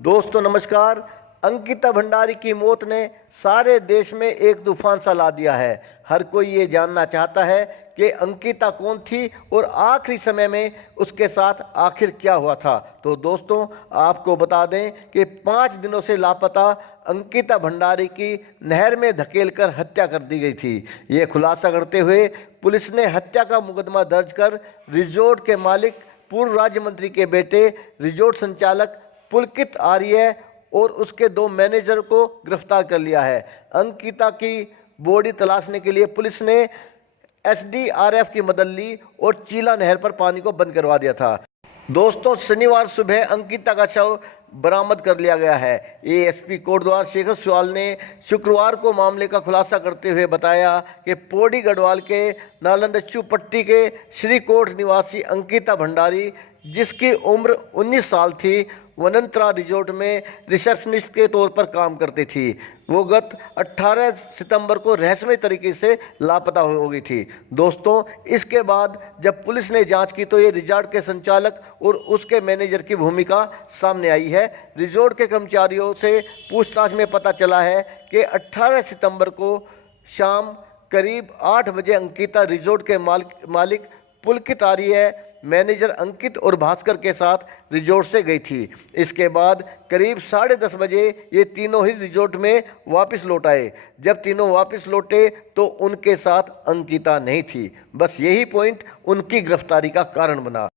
दोस्तों नमस्कार। अंकिता भंडारी की मौत ने सारे देश में एक तूफान सा ला दिया है। हर कोई ये जानना चाहता है कि अंकिता कौन थी और आखिरी समय में उसके साथ आखिर क्या हुआ था। तो दोस्तों आपको बता दें कि 5 दिनों से लापता अंकिता भंडारी की नहर में धकेलकर हत्या कर दी गई थी। ये खुलासा करते हुए पुलिस ने हत्या का मुकदमा दर्ज कर रिजॉर्ट के मालिक, पूर्व राज्य मंत्री के बेटे, रिजॉर्ट संचालक पुलकित आर्य और उसके 2 मैनेजर को गिरफ्तार कर लिया है। अंकिता की बॉडी तलाशने के लिए पुलिस ने एसडीआरएफ की मदद ली और चीला नहर पर पानी को बंद करवा दिया था। दोस्तों शनिवार सुबह अंकिता का शव बरामद कर लिया गया है। एएसपी कोटद्वार शेखर सुवाल ने शुक्रवार को मामले का खुलासा करते हुए बताया कि पौड़ी गढ़वाल के नालंदच्चू पट्टी के श्रीकोट निवासी अंकिता भंडारी, जिसकी उम्र 19 साल थी, वनंतरा रिजॉर्ट में रिसेप्शनिस्ट के तौर पर काम करती थी। वो गत 18 सितंबर को रहस्यमय तरीके से लापता हो गई थी। दोस्तों इसके बाद जब पुलिस ने जांच की तो ये रिजॉर्ट के संचालक और उसके मैनेजर की भूमिका सामने आई है। रिजॉर्ट के कर्मचारियों से पूछताछ में पता चला है कि 18 सितंबर को शाम करीब 8 बजे अंकिता रिजॉर्ट के मालिक पुलकित आर्य, मैनेजर अंकित और भास्कर के साथ रिजॉर्ट से गई थी। इसके बाद करीब 10:30 बजे ये तीनों ही रिजॉर्ट में वापस लौट आए। जब तीनों वापस लौटे तो उनके साथ अंकिता नहीं थी। बस यही पॉइंट उनकी गिरफ्तारी का कारण बना।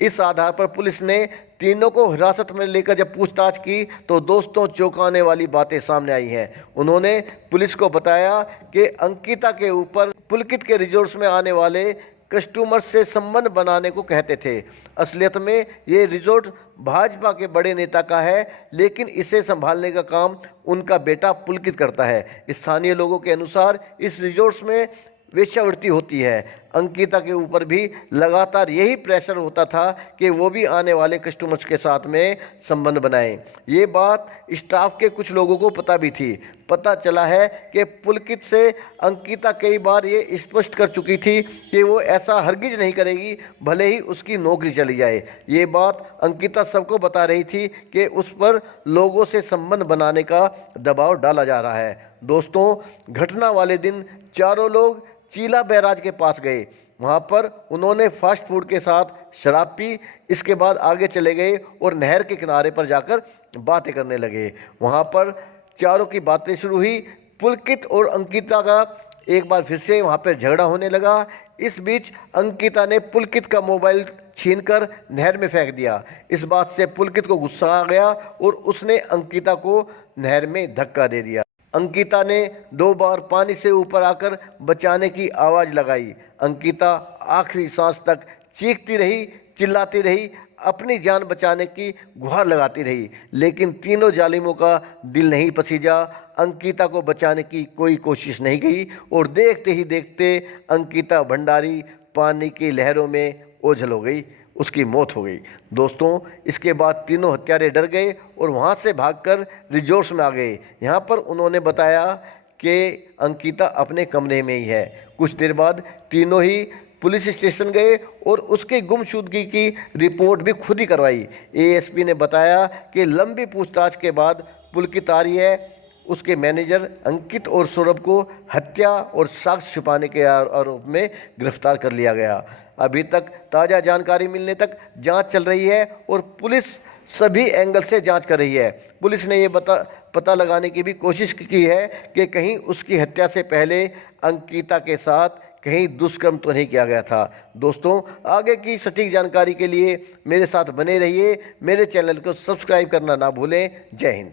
इस आधार पर पुलिस ने तीनों को हिरासत में लेकर जब पूछताछ की तो दोस्तों चौंकाने वाली बातें सामने आई हैं। उन्होंने पुलिस को बताया कि अंकिता के ऊपर पुलकित के रिजॉर्ट्स में आने वाले कस्टमर से संबंध बनाने को कहते थे। असलियत में ये रिजॉर्ट भाजपा के बड़े नेता का है, लेकिन इसे संभालने का काम उनका बेटा पुलकित करता है। स्थानीय लोगों के अनुसार इस रिजॉर्ट्स में वेश्यावृत्ति होती है। अंकिता के ऊपर भी लगातार यही प्रेशर होता था कि वो भी आने वाले कस्टमर्स के साथ में संबंध बनाएं। ये बात स्टाफ के कुछ लोगों को पता भी थी। पता चला है कि पुलकित से अंकिता कई बार ये स्पष्ट कर चुकी थी कि वो ऐसा हरगिज नहीं करेगी, भले ही उसकी नौकरी चली जाए। ये बात अंकिता सबको बता रही थी कि उस पर लोगों से संबंध बनाने का दबाव डाला जा रहा है। दोस्तों घटना वाले दिन चारों लोग चीला बैराज के पास गए। वहाँ पर उन्होंने फास्ट फूड के साथ शराब पी। इसके बाद आगे चले गए और नहर के किनारे पर जाकर बातें करने लगे। वहाँ पर चारों की बातें शुरू हुई। पुलकित और अंकिता का एक बार फिर से वहाँ पर झगड़ा होने लगा। इस बीच अंकिता ने पुलकित का मोबाइल छीनकर नहर में फेंक दिया। इस बात से पुलकित को गुस्सा आ गया और उसने अंकिता को नहर में धक्का दे दिया। अंकिता ने 2 बार पानी से ऊपर आकर बचाने की आवाज़ लगाई। अंकिता आखिरी सांस तक चीखती रही, चिल्लाती रही, अपनी जान बचाने की गुहार लगाती रही, लेकिन तीनों जालिमों का दिल नहीं पसीजा। अंकिता को बचाने की कोई कोशिश नहीं की और देखते ही देखते अंकिता भंडारी पानी की लहरों में ओझल हो गई। उसकी मौत हो गई। दोस्तों इसके बाद तीनों हत्यारे डर गए और वहाँ से भागकर रिजॉर्ट्स में आ गए। यहाँ पर उन्होंने बताया कि अंकिता अपने कमरे में ही है। कुछ देर बाद तीनों ही पुलिस स्टेशन गए और उसकी गुमशुदगी की रिपोर्ट भी खुद ही करवाई। एएसपी ने बताया कि लंबी पूछताछ के बाद पुलकित आर्य, उसके मैनेजर अंकित और सौरभ को हत्या और साक्ष्य छुपाने के आरोप में गिरफ्तार कर लिया गया। अभी तक ताज़ा जानकारी मिलने तक जांच चल रही है और पुलिस सभी एंगल से जांच कर रही है। पुलिस ने ये पता लगाने की भी कोशिश की है कि कहीं उसकी हत्या से पहले अंकिता के साथ कहीं दुष्कर्म तो नहीं किया गया था। दोस्तों आगे की सटीक जानकारी के लिए मेरे साथ बने रहिए। मेरे चैनल को सब्सक्राइब करना ना भूलें। जय हिंद।